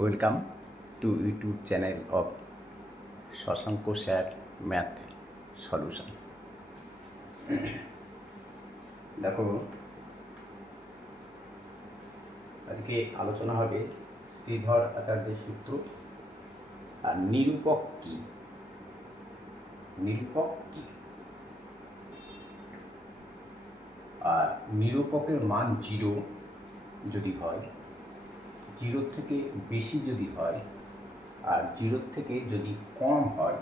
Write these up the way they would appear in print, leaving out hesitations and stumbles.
Welcome to YouTube channel of Shashank sir math solution. দেখো, আজকে আলোচনা হবে শ্রীধর আচার্যের সূত্র আর নিরূপক কি। নিরূপক কি আর নিরূপকের মান 0 যদি হয়, 0 থেকে বেশি যদি হয় আর 0 থেকে যদি কম হয়,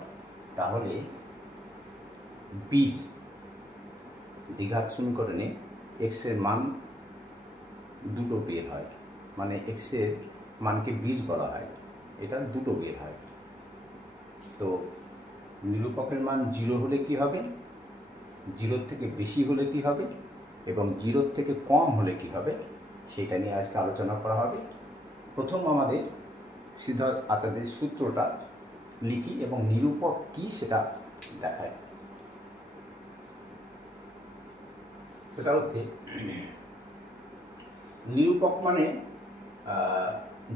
তাহলে বীজ দ্বিঘাত সমীকরণে এক্স এর মান দুটো বের হয়, মানে এক্স এর মানকে বীজ বলা হয়, এটা দুটো বের হয়। তো নিরূপকের মান 0 হলে কি হবে, 0 থেকে বেশি হলে কি হবে এবং 0 থেকে কম হলে কি হবে, সেটা নিয়ে আজকে আলোচনা করা হবে। প্রথম আমাদের শ্রীধর আচার্যের সূত্রটা লিখি এবং নিরূপক কি সেটা দেখায়। সেটা হচ্ছে নিরূপক মানে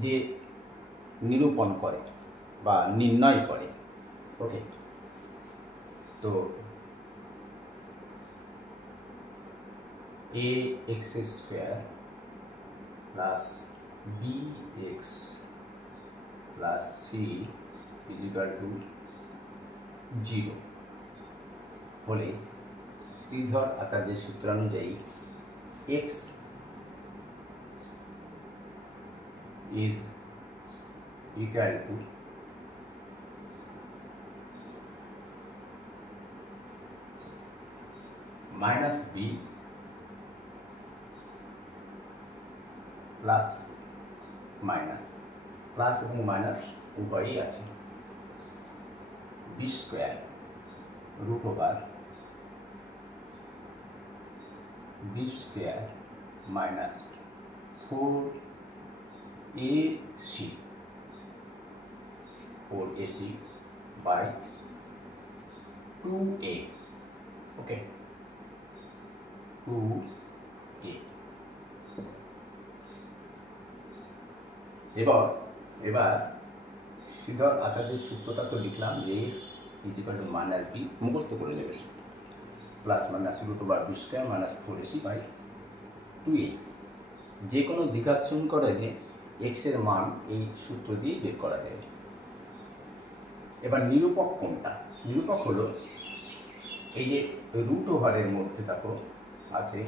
যে নিরূপণ করে বা নির্ণয় করে। ওকে, তো a x square plus bx plus c is equal to 0 হলে শ্রীধর আচার্যের সূত্রানুযায়ী x is equal to minus b plus minus, plus এবং মাইনাস উভয়ই আছে, B square root over B square minus 4ac by 2a। Okay, 2a। এবার শ্রীধর আচার্যের সূত্রটা তো লিখলাম, X is equal to minus B, মুখস্থ করে নেবে, plus minus root over B square minus 4ac by 2a। যে কোনো দ্বিঘাত সমীকরণে এক্স এর মান এই সূত্র দিয়ে বের করা যাবে। এবার নিরূপক কোনটা? নিরূপক হলো এই যে রুট ওভারের মধ্যে দেখো আছে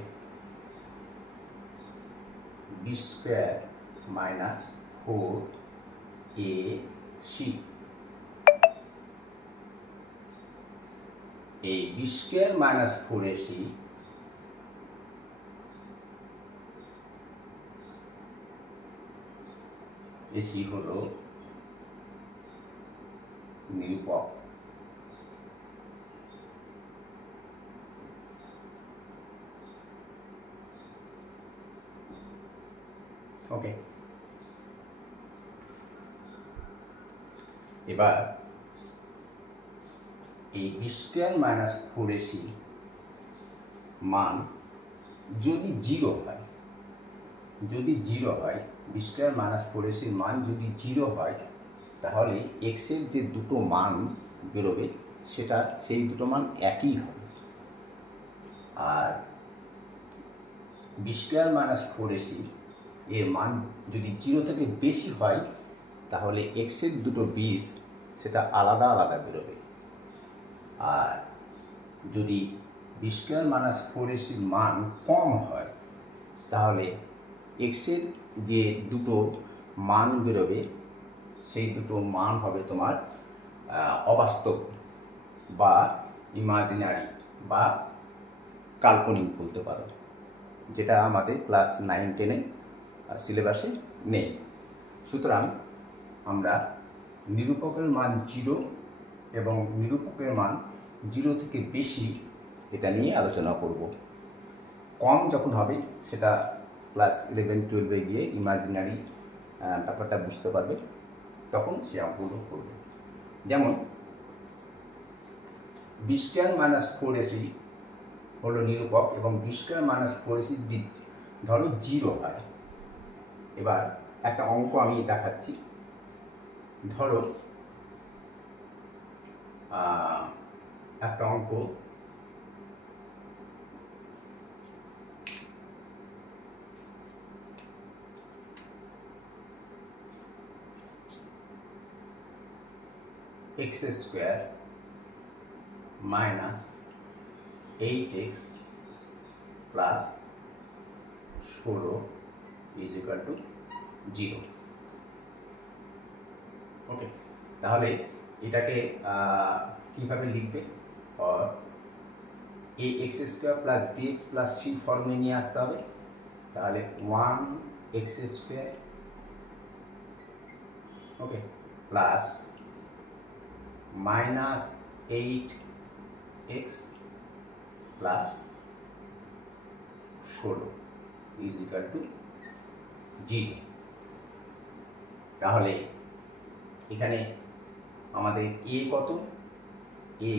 বি স্কোয়ার মাইনাস 4ac, এই B square minus 4ac AC হলো নিরূপক। ওকে, এবার এই বি স্কোয়ার মাইনাস 4ac মান যদি 0 হয়, যদি 0 হয়, বি স্কোয়ার মাইনাস 4ac মান যদি 0 হয়, তাহলে এক্স এর যে দুটো মান বেরোবে সেই দুটো মান একই হবে। আর বি স্কোয়ার মাইনাস 4ac এর মান যদি 0 থেকে বেশি হয়, তাহলে এক্স এর দুটো বীজ সেটা আলাদা আলাদা বেরোবে। আর যদি বি স্কোয়ার মাইনাস 4ac মান কম হয়, তাহলে এক্স এর যে দুটো মান বেরোবে সেই দুটো মান হবে তোমার অবাস্তব বা ইমাজিনারি বা কাল্পনিক বলতে পারো, যেটা আমাদের ক্লাস 9-10 সিলেবাসে নেই। সুতরাং আমরা নিরূপকের মান 0 এবং নিরূপকের মান 0 থেকে বেশি এটা নিয়ে আলোচনা করব। কম যখন হবে সেটা ক্লাস 11-12-এ গিয়ে ইমাজিনারি ব্যাপারটা বুঝতে পারবে, তখন সে অঙ্কগুলো করবে। যেমন বি স্কোয়ার মাইনাস 4ac হলো নিরূপক এবং বি স্কোয়ার মাইনাস 4ac ধরো 0 হয়। এবার একটা অঙ্ক আমি দেখাচ্ছি, ধরো একটা অঙ্ক x square minus 8x plus 16 is equal to 0। Okay, তাহলে এটাকে কিভাবে লিখবে? A X square plus B X plus C ফর্মে নিয়ে আসতে হবে। তাহলে 1x square, okay, plus minus 8x plus 16 is equal to 0। তাহলে এখানে আমাদের a কত? a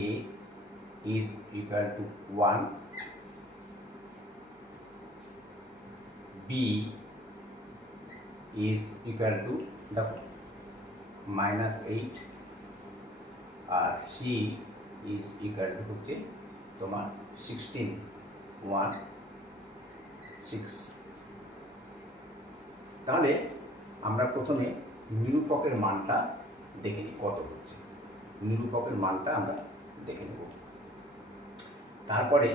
is equal to 1, b is equal to দেখো -8, আর c ইজ ইকুয়াল টু হচ্ছে তোমার 16, 1, 6। তাহলে আমরা প্রথমে নিরূপকের মানটা দেখে নিই কত হচ্ছে। নিরূপকের মানটা আমরা দেখে নেব, তারপরে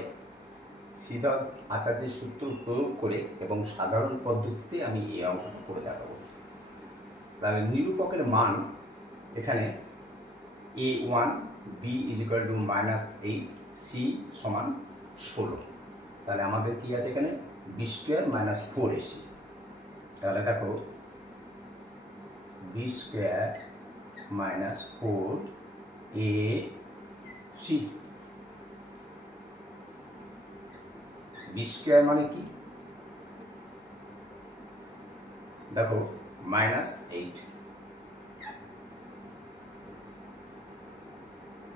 সিধা আচার্যের সূত্র প্রয়োগ করে এবং সাধারণ পদ্ধতিতে আমি এই অঙ্কটা করে দেখাবো। তাহলে নিরূপকের মান এখানে a1 b is equal two -8 c সমান 16। তাহলে আমাদের কি আছে এখানে? b square minus 4ac। তাহলে দেখো b square minus 4ac। b square মানে কি? দেখো -8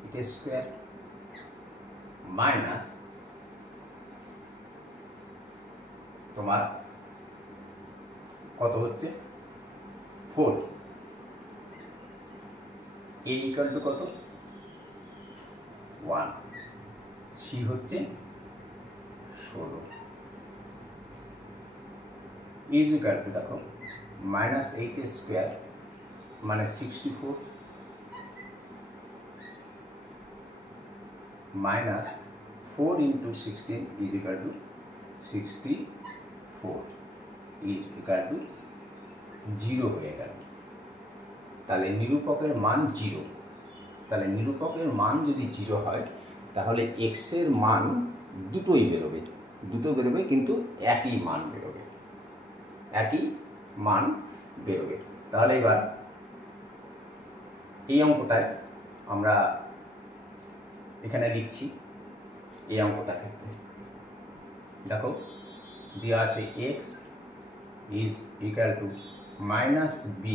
এটা স্কোয়ার মাইনাস তোমার কত হচ্ছে 4, a ইকুয়াল টু কত? 1, c হচ্ছে 16 ইজ ইকুয়াল টু দেখো -8 স্কোয়ার মানে 64 minus 4 into 16 is equal two 64 is equal to 0 হয়ে গেল। তাহলে নিরূপকের মান 0। তাহলে নিরূপকের মান যদি 0 হয় তাহলে x এর মান দুটোই বেরোবে, দুটো বেরোবে কিন্তু একই মান বেরোবে, একই মান বেরোবে। তাহলে এবার এই অঙ্কটায় আমরা এখানে লিখছি। এই অঙ্কটা ক্ষেত্রে দেখো দেওয়া আছে x is equal to -b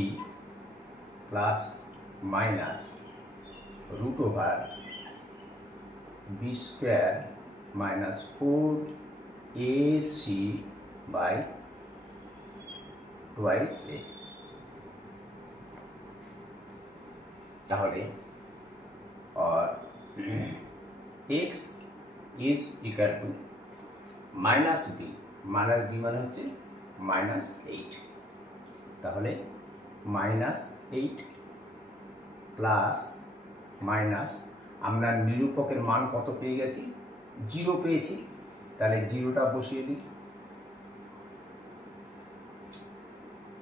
plus minus √b square minus 4ac by twice a। তাহলে x is equal to -b, -b মানে হচ্ছে -8। তাহলে -8 প্লাস মাইনাস আমরা নিরূপকের মান কত পেয়ে গেছি? 0 পেয়েছি। তাহলে 0টা বসিয়ে দিই,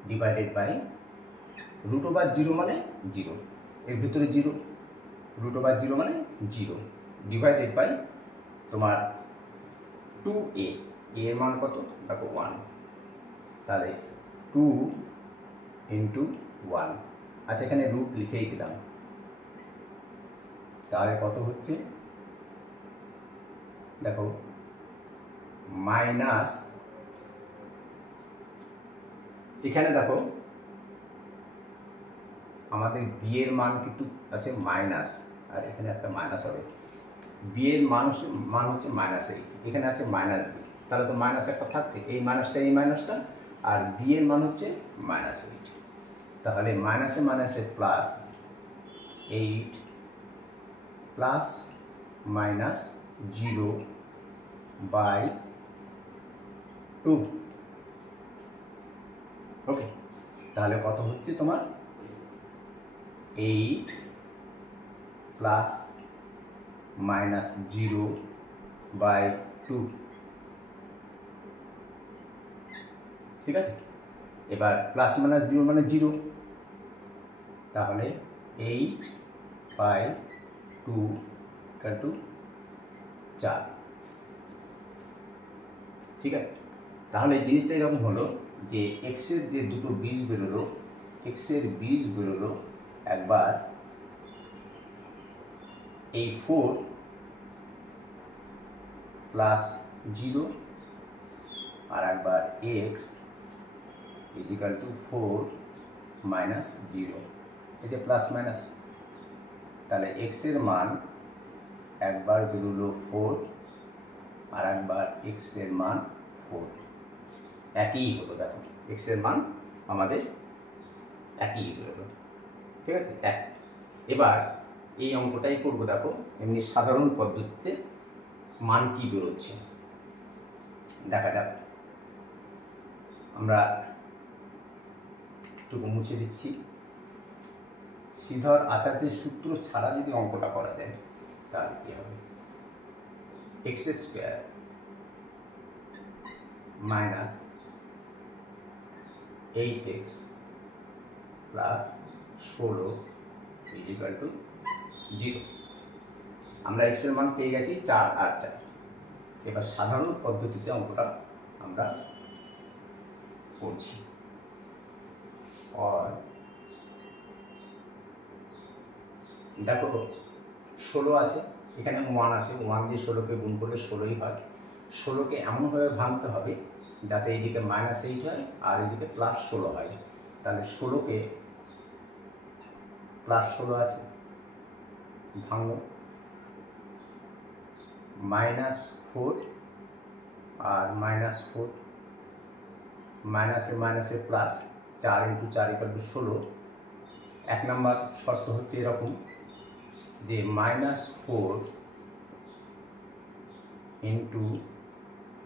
ডিভাইডেড বাই √0 মানে 0, এর ভিতরে 0, √0 মানে 0, ডিভাইডেড বাই তোমার 2a, এর মান কত? দেখো 1। তাহলে 2 ইন্টু 1, আচ্ছা এখানে রুট লিখেই দিলাম। তাহলে কত হচ্ছে দেখো মাইনাস, এখানে দেখো আমাদের বি এর মান কিন্তু আছে মাইনাস, আর এখানে একটা মাইনাস হবে। বি এর মান হচ্ছে -8, এখানে আছে -b, তাহলে তো মাইনাস একটা থাকছে, এই মাইনাসটা এই মাইনাসটা, আর বি এর মান হচ্ছে -8। তাহলে মাইনাসে মাইনাসে প্লাস 8 প্লাস মাইনাস 0/2। ওকে, তাহলে কত হচ্ছে তোমার 8 প্লাস মাইনাস 0/2। ঠিক আছে, এবার প্লাস মাইনাস 0 মানে 0, তাহলে 8/2 = 4। ঠিক আছে, তাহলে এই জিনিসটা এরকম হলো যে এক্সের যে দুটো বীজ বেরোলো, এক্সের বীজ বেরোলো একবার এই 4 প্লাস 0 আর একবার এক্স = 4 মাইনাস 0, এই যে প্লাস মাইনাস, তাহলে এক্সের মান একবার বেরোলো 4 আর একবার এক্সের মান 4, একই হলো। দেখো এক্সের মান আমাদের একই বেরোলো। ঠিক আছে, এক। এবার এই অঙ্কটাই করবো। দেখো এমনি সাধারণ পদ্ধতিতে মান কি বেরোচ্ছে দেখা যাক। আমরা একটু মুছে দিচ্ছি। শ্রীধর আচার্যের সূত্র ছাড়া যদি অঙ্কটা করা যায় তাহলে কি হবে? x² minus 8x plus 16 = 0। আমরা x এর মান পেয়ে গেছি 4 আর 4। এবার সাধারণ পদ্ধতিতে অঙ্কটা আমরা করছি। আর দেখো 16 আছে, এখানে 1 আছে, 1 দিয়ে 16কে গুণ করলে 16ই হয়। 16কে এমনভাবে ভাঙতে হবে যাতে এইদিকে -8 হয় আর এইদিকে +16 হয়। তাহলে 16কে +16 আছে, ভাঙো, -4 আর -4, মাইনাসে মাইনাসে প্লাস, 4 × 4 = 16। 1 নম্বর শর্ত হচ্ছে এরকম যে -4 ×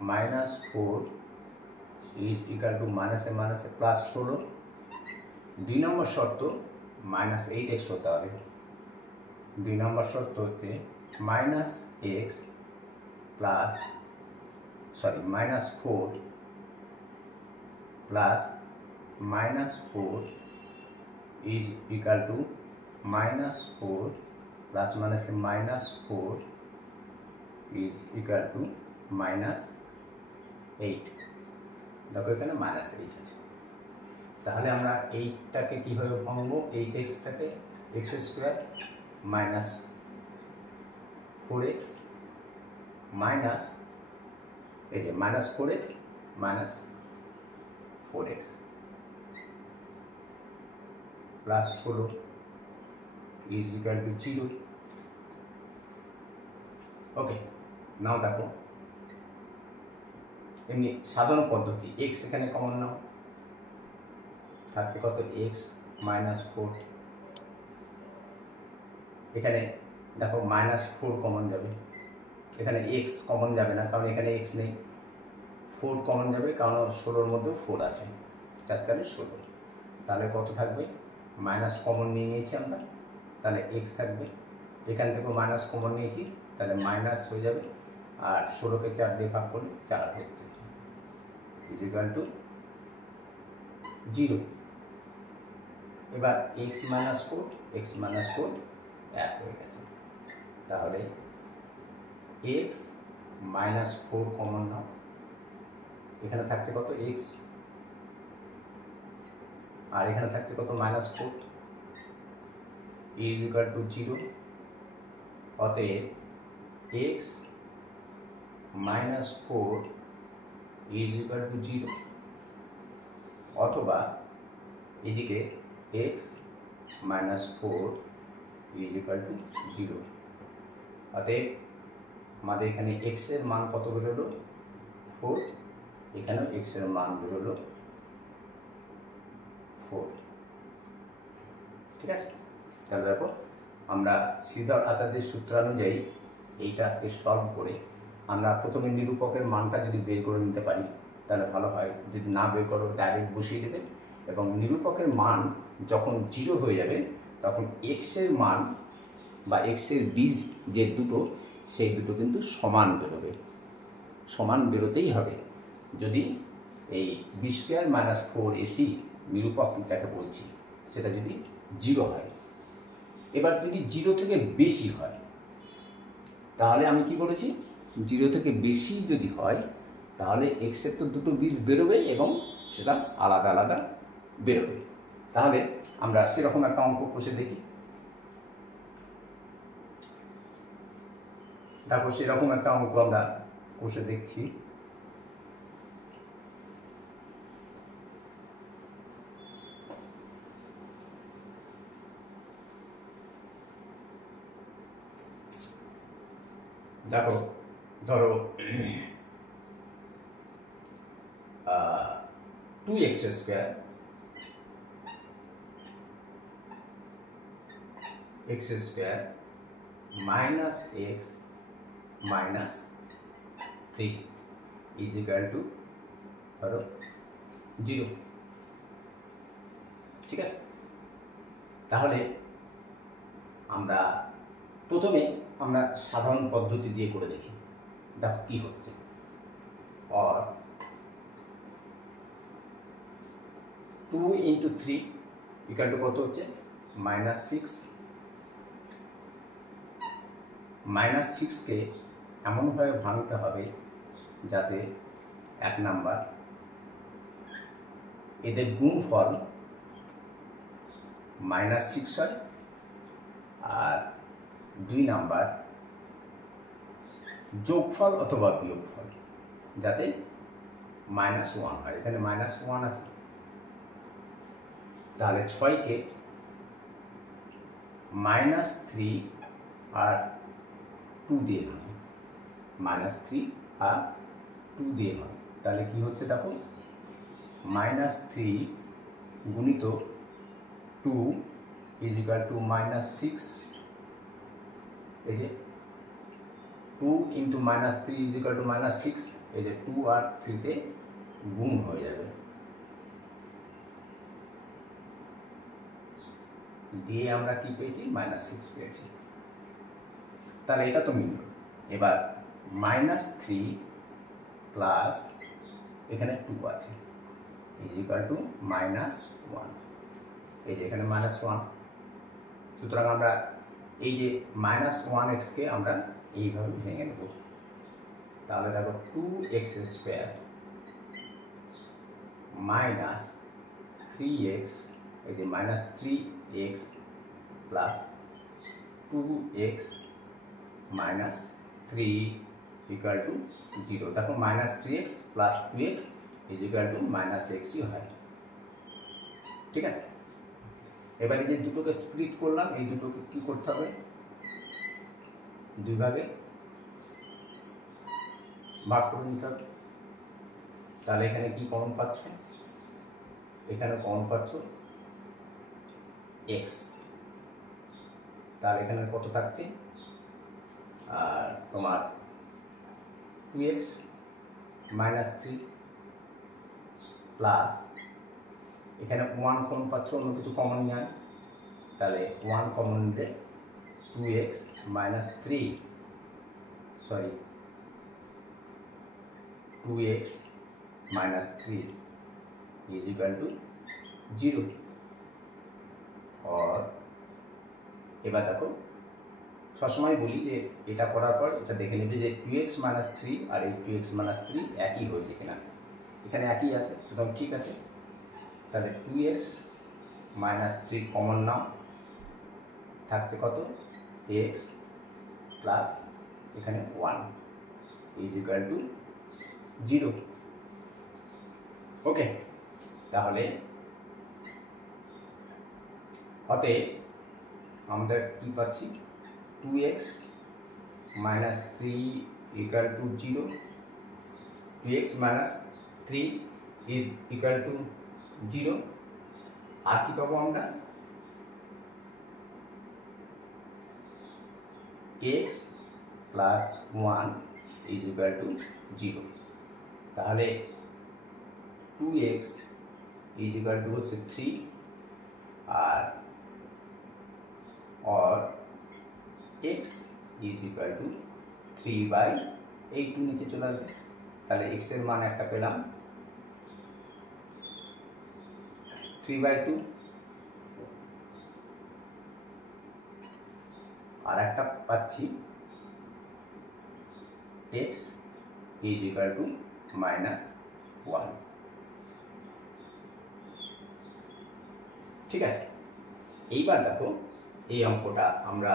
-4 = মাইনাসে মাইনাসে +16। 2 নম্বর শর্ত -8x হতে হবে। 2 নম্বর শর্ত হচ্ছে -4 প্লাস -4 প্লাস -4 প্লাস মাইনাসে -4 -8। দেখো এখানে -8 আছে। তাহলে আমরা 8টাকে কীভাবে ভাঙবো? 8xটাকে x² মাইনাস 4x মাইনাস, এই যে -4x মাইনাস 4x প্লাস 16 = 0। ওকে, নাও দেখো এমনি সাধারণ পদ্ধতি, x এখানে কমন নাও, থাকছে কত x -4। এখানে দেখো -4 কমন যাবে, এখানে x কমন যাবে না কারণ এখানে x নেই। 4 কমন যাবে কারণ 16-র মধ্যেও 4 আছে, 4 × 16। তাহলে কত থাকবে? মাইনাস কমন নিয়ে নিয়েছি আমরা, তাহলে x থাকবে। এখান থেকেও মাইনাস কমন নিয়েছি, তাহলে মাইনাস হয়ে যাবে। আর 16কে 4 দিয়ে ভাগ করলে 4 হচ্ছে = 0। এবার x -4 1 হয়ে গেছে। তাহলে x -4 কমন নাও, এখানে থাকছে কত x আর এখানে থাকছে কত -4 = 0। অতএব x -4 = 0, অথবা এদিকে x -4 = 0। অতএব আমাদের এখানে x এর মান কত বেরোলো? 4। এখানেও x এর মান বেরোলো 4। ঠিক আছে। তাহলে দেখো আমরা শ্রীধর আচার্যের সূত্রানুযায়ী এইটাকে সলভ করে আমরা প্রথমে নিরূপকের মানটা যদি বের করে নিতে পারি তাহলে ভালো হয়। যদি না বের করো ডাইরেক্ট বসিয়ে দেবে, এবং নিরূপকের মান যখন 0 হয়ে যাবে তখন এক্সের মান বা এক্সের বীজ যে দুটো সেই দুটো কিন্তু সমান বেরোবে, সমান বেরোতেই হবে। যদি এই বি স্কোয়ার মাইনাস 4ac নিরূপক যাকে বলছি সেটা যদি 0 হয়। এবার যদি 0 থেকে বেশি হয় তাহলে আমি কি বলেছি, 0 থেকে বেশি যদি হয় তাহলে এক্সের তো দুটো বীজ বেরোবে এবং সেটা আলাদা আলাদা বেরোবে। তাহলে আমরা সেরকম একটা অঙ্ক কষে দেখি। দেখো সেরকম একটা অঙ্ক আমরা কষে দেখছি। দেখো ধরো 2x square minus x minus 3 is equal two ধরো 0। ঠিক আছে, তাহলে আমরা প্রথমে আমরা সাধারণ পদ্ধতি দিয়ে করে দেখি, দেখো কি হচ্ছে। और 2 into 3 ইকুয়াল টু কত হচ্ছে, -6। -6কে এমনভাবে ভাঙতে হবে যাতে 1 নাম্বার এদের গুণফল -6 হয়, আর 2 নাম্বার যোগফল অথবা বিয়োগফল যাতে -1 হয়। এখানে -1 আছে, তাহলে 6কে -3 আর 2 দিয়ে ভাঙো, -3 আর 2 দিয়ে ভাঙো, তাহলে কি হচ্ছে দেখো, -3 গুণিত 2 ইজ ইকুয়াল টু -6। এই যে 2 ইন্টু -3 ইজ ইকুয়াল টু -6, এই যে 2 আর 3তে গুণ হয়ে যাবে, দিয়ে আমরা কি পেয়েছি, -6 পেয়েছি। তাহলে এটা তো মিলল। এবার -3 প্লাস এখানে 2 আছে ইজ ইকুয়াল টু -1, এই যে এখানে -1। সুতরাং আমরা এই যে -1x-কে আমরা এইভাবে ভেঙে নেব। তাহলে দেখো 2x স্কোয়ার মাইনাস 3x, এই যে -3x plus 2x minus 3 equal to 0। দেখো -3x plus 2x is equal to -x-ই হয়। ঠিক আছে, এবার এই যে দুটোকে স্প্লিট করলাম, এই দুটোকে কি করতে হবে, দুই ভাগে ভাগ করে নিতে হবে। তাহলে এখানে কি কমন পাচ্ছ, এখানে কমন পাচ্ছ x, তাহলে এখানে কত থাকছে, আর তোমার 2x -3 প্লাস এখানে 1 কমন পাচ্ছ, অন্য কিছু কমন নেয়, তাহলে 1 কমন নিলে 2x -3, sorry 2x -3 is equal to 0। और এবার দেখো সবসময় বলি যে এটা করার পর এটা দেখে নেবে যে 2x -3 আর এই 2x -3 একই হয়েছে কিনা, এখানে একই আছে, সুতরাং ঠিক আছে। তাহলে 2x -3 কমন নাও, থাকছে কত, x প্লাস এখানে 1 ইজ ইকুয়াল টু 0। ওকে, তাহলে অতএব আমরা কি পাচ্ছি, 2x -3 equal to 0, 2x -3 is equal to 0। আর কি পাবো আমরা, x plus 1 is equal to 0। তাহলে 2x ইজ ইকুয়াল টু হচ্ছে 3 আর or x is equal two 3/8 নিচে চলে আসবে। তাহলে x এর মান একটা পেলাম 3/2 আর একটা পাচ্ছি x ইজ ইকুয়াল টু -1। ঠিক আছে, এইবার দেখো এই অঙ্কটা আমরা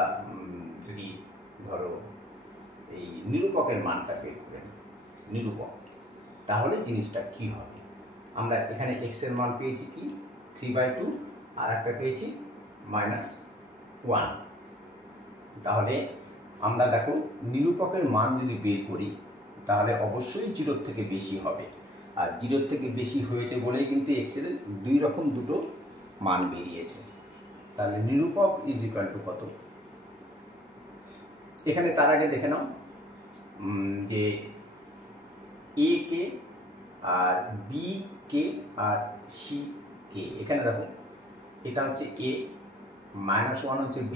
যদি ধরো এই নিরূপকের মানটা বের করে নিরূপক, তাহলে জিনিসটা কি হবে? আমরা এখানে x এর মান পেয়েছি কি 3/2 আর একটা পেয়েছি -1। তাহলে আমরা দেখো নিরূপকের মান যদি বের করি তাহলে অবশ্যই 0 থেকে বেশি হবে, আর 0 থেকে বেশি হয়েছে বলেই কিন্তু x এর দুই রকম দুটো মান বেরিয়েছে। তাহলে নিরূপক ইজ ইকুয়াল টু কত? এখানে তার আগে দেখে নাও যে a K R b K R c কে। এখানে দেখো এটা হচ্ছে a, -1 হচ্ছে b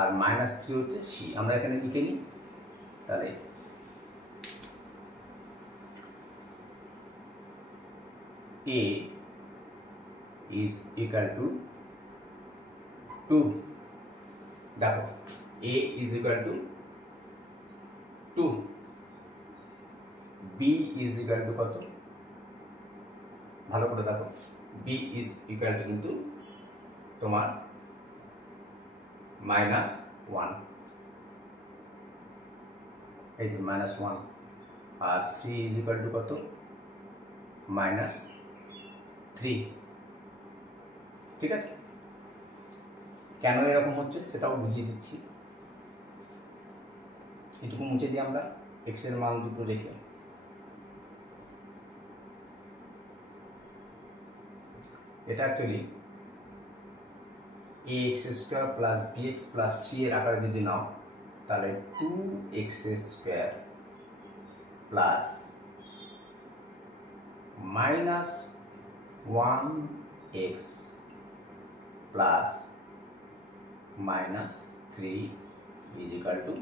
আর -3 হচ্ছে c। আমরা এখানে লিখে নিই। তাহলে a is equal to 2। দেখো a is equal to 2, b is equal to কত? ভালো করে দেখো, b is equal to কিন্তু তোমার -1, এই যে -1, আর c is equal to কত? -3। ঠিক আছে, কেন এরকম হচ্ছে সেটাও বুঝিয়ে দিচ্ছি। এটুকু মুছে দিই আমরা x এর মান দুটো রেখে। এটা actually ax² plus bx plus c এর আকারে যদি নাও তাহলে 2x² plus -1x plus -3 is equal to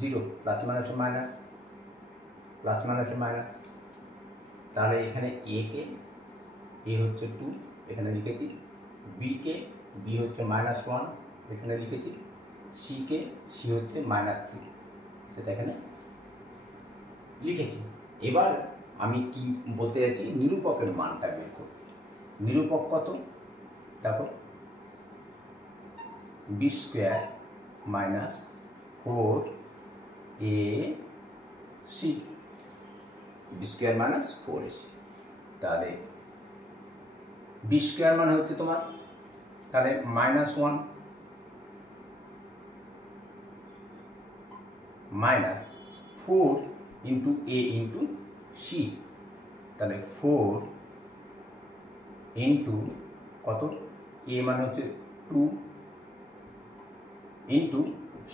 0। Plus মাইনাসে মাইনাস, প্লাস মাইনাসে মাইনাস। তাহলে এখানে a কে, a হচ্ছে 2 এখানে লিখেছি, b কে, b হচ্ছে -1 এখানে লিখেছি, c কে, c হচ্ছে -3 সেটা এখানে লিখেছি। এবার আমি কি বলতে চাইছি, নিরূপকের মানটা বের করতে। নিরূপক কত? দেখো b² - 4ac, b² - 4ac। তাহলে b² মানে হচ্ছে তোমার তাহলে -1 -4 ইন্টু a ইন্টু c। তাহলে 4 ইন্টু কত? a মানে হচ্ছে 2 ইন্টু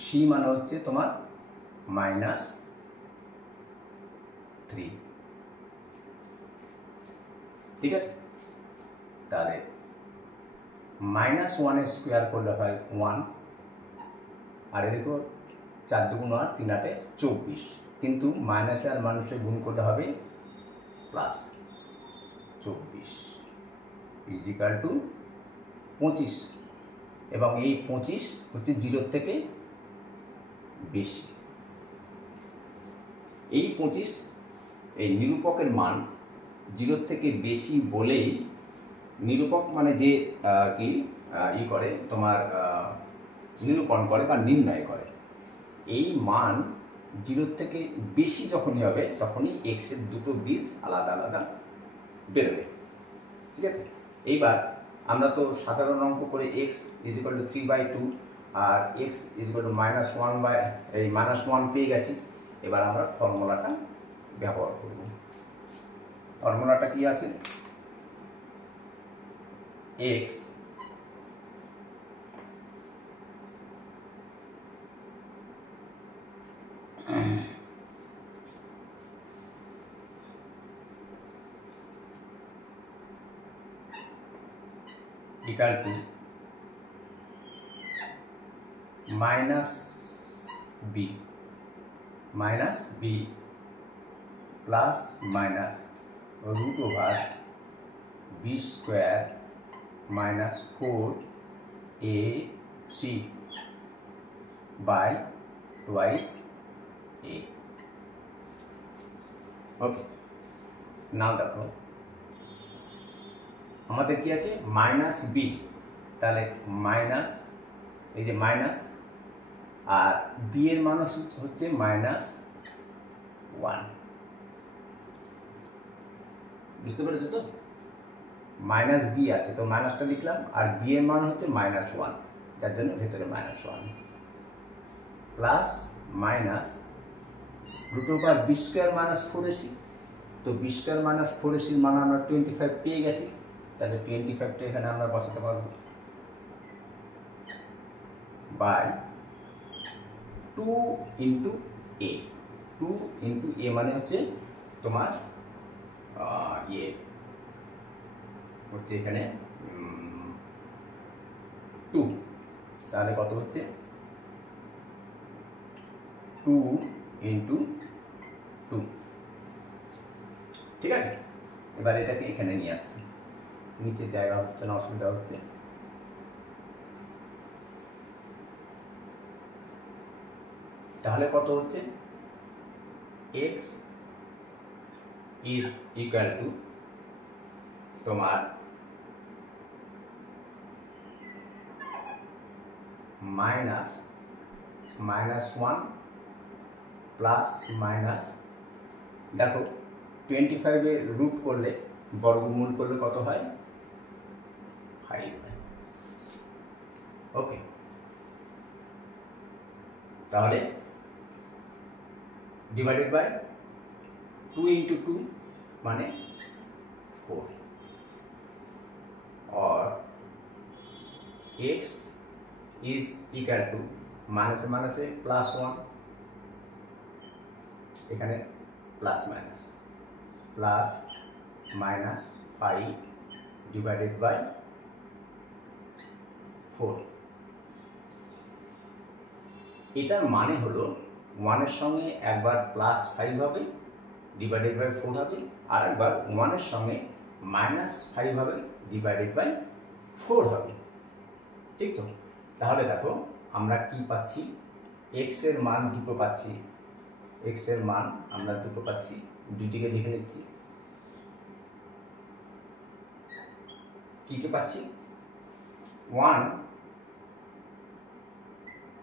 c মানে হচ্ছে তোমার -3। ঠিক আছে, তাহলে -1 এর স্কোয়ার করলে হয় 1, আর এদিকে 4 2 8 3 8 24, কিন্তু মাইনাসে আর মানুষে গুণ করতে হবে প্লাস 24 ইজ ইকুয়াল টু 25, এবং এই 25 হচ্ছে 0 থেকে বেশি। এই 25 এই নিরূপকের মান 0 থেকে বেশি বলেই নিরূপক মানে যে কি ই করে তোমার নিরূপণ করে বা নির্ণয় করে, এই মান 0 থেকে বেশি যখনই হবে তখনই x এর দুটো বীজ আলাদা আলাদা বেরোবে। ঠিক আছে, এইবার আমরা তো সাধারণ অঙ্ক করে x ইজ ইকুয়াল টু 3/2 আর x ইজ ইকুয়াল টু -1 পেয়ে গেছি। এবার আমরা ফর্মুলাটা ব্যবহার করব। ফর্মুলাটা কি আছে? x equal to minus B plus minus root over B square minus 4ac by twice A. Okay, now দেখো আমাদের কি আছে মাইনাস বি, তাহলে মাইনাস, এই যে মাইনাস, আর বি এর মান হচ্ছে -1। বুঝতে পেরেছো তো? মাইনাস বি আছে তো মাইনাসটা লিখলাম, আর বি এর মান হচ্ছে -1, যার জন্য ভেতরে -1 plus minus root over B square minus 4ac। তো বি স্কোয়ার মাইনাস 4ac মান আমরা 25 পেয়ে গেছি, তাহলে 25টা এখানে আমরা বসাতে পারবো বাই 2 ইন্টু এ। 2 ইন্টু এ মানে হচ্ছে তোমার ইয়ে হচ্ছে এখানে 2, তাহলে কত হচ্ছে 2 ইন্টু 2। ঠিক আছে, এবার এটাকে এখানে নিয়ে আসছি, নিচে জায়গা হচ্ছে না, অসুবিধা হচ্ছে। তাহলে কত হচ্ছে x ইজ ইকুয়াল টু তোমার -1 প্লাস মাইনাস, দেখো 25 এ রুট করলে বর্গমূল করলে কত হয় 5 হয়। ওকে, তাহলে ডিভাইডেড বাই 2 ইন্টু 2 মানে 4, और x is equal to মাইনাসে মাইনাসে +1, এখানে plus minus plus -5 divided by 4। এটার মানে হলো 1 এর সঙ্গে একবার +5 হবে ডিভাইডেড বাই 4 হবে, আর একবার 1 এর সঙ্গে -5 হবে ডিভাইডেড বাই 4 হবে। ঠিক তো? তাহলে দেখো আমরা কি পাচ্ছি, x এর মান দুটো পাচ্ছি, x এর মান আমরা দুটো পাচ্ছি, দুইটিকে লিখে নিচ্ছি। কি কি পাচ্ছি 1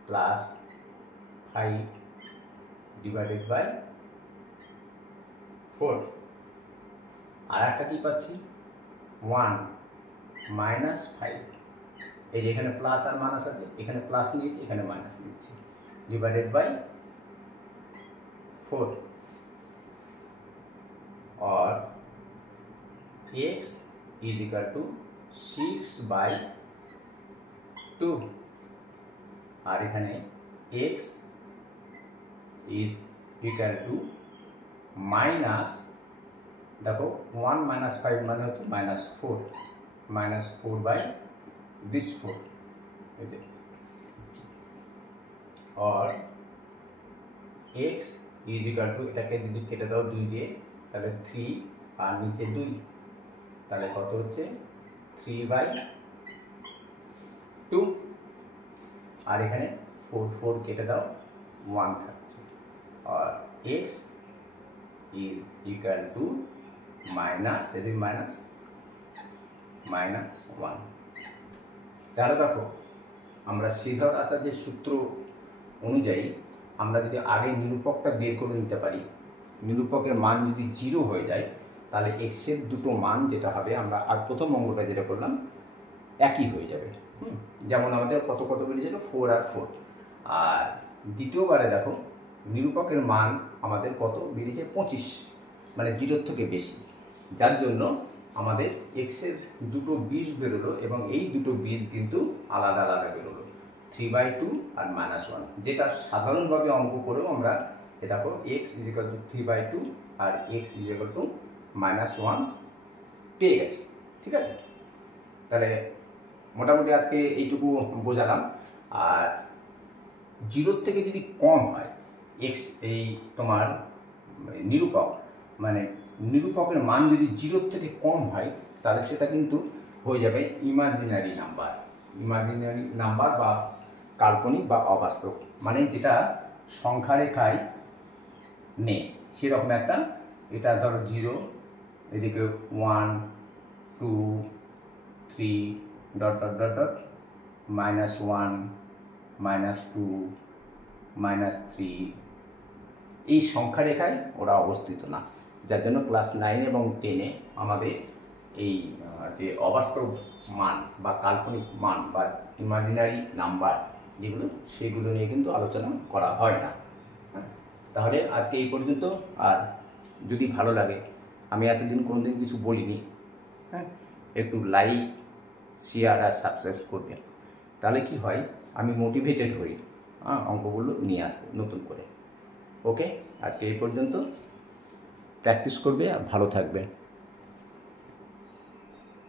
প্লাস 5 ডিভাইডেড বাই 4, আর একটা কি পাচ্ছি 1 মাইনাস 5, এই যে এখানে প্লাস আর মাইনাস আছে, এখানে প্লাস নিয়েছি এখানে মাইনাস নিয়েছি, ডিভাইডেড বাই 4, और x is equal to 6/2, আর এখানে x is equal to minus, দেখো 1 মাইনাস 5 মানে হচ্ছে -4 বাই this 4, और x is equal to, এটাকে যদি কেটে দাও 2 দিয়ে, তাহলে 3 আর নিচে 2, তাহলে কত হচ্ছে 3/2, আর এখানে 4 কেটে দাও 1 থাকছে, और x is equal to -1। তাহলে দেখো আমরা শ্রীধর আচার্যের সূত্র অনুযায়ী আমরা যদি আগে নিরূপকটা বের করে নিতে পারি, নিরূপকের মান যদি 0 হয়ে যায়, তাহলে x এর দুটো মান যেটা হবে, আমরা আর প্রথম অঙ্কটা যেটা করলাম একই হয়ে যাবে। যেমন আমাদের কত বেরিয়েছিল 4 আর 4, আর দ্বিতীয়বারে দেখো নিরূপকের মান আমাদের কত বেরিয়েছে 25, মানে 0 থেকে বেশি, যার জন্য আমাদের x এর দুটো বীজ বেরোলো, এবং এই দুটো বীজ কিন্তু আলাদা আলাদা বেরোলো, 3/2 আর -1, যেটা সাধারণভাবে অঙ্ক করেও আমরা এটা করব x is equal to 3/2 আর x is equal to -1 পেয়ে গেছি। ঠিক আছে, তাহলে মোটামুটি আজকে এইটুকু বোঝালাম। আর 0 থেকে যদি কম হয় এক্স, এই তোমার নিরূপক, মানে নিরূপকের মান যদি 0 থেকে কম হয় তাহলে সেটা কিন্তু হয়ে যাবে ইমাজিনারি নাম্বার বা কাল্পনিক বা অবাস্তব, মানে যেটা সংখ্যা রেখায় নেই সেরকম একটা। এটা ধরো 0, এদিকে 1, 2, 3 ডট ডট ডট ডট -1, -2, -3, এই সংখ্যা রেখায় ওরা অবস্থিত না, যার জন্য ক্লাস 9 এবং 10-এ আমাদের এই যে অবাস্তব মান বা কাল্পনিক মান বা ইমাজিনারি নাম্বার যেগুলো, সেগুলো নিয়ে কিন্তু আলোচনা করা হয় না। তাহলে আজকে এই পর্যন্ত। আর যদি ভালো লাগে, আমি এতদিন কোনোদিন কিছু বলিনি, হ্যাঁ, একটু লাইক, শেয়ার আর সাবস্ক্রাইব করবেন, তাহলে কি হয়, আমি মোটিভেটেড হই অঙ্কগুলো নিয়ে আসতে নতুন করে। ওকে, আজকে এই পর্যন্ত। প্র্যাকটিস করবে আর ভালো থাকবে।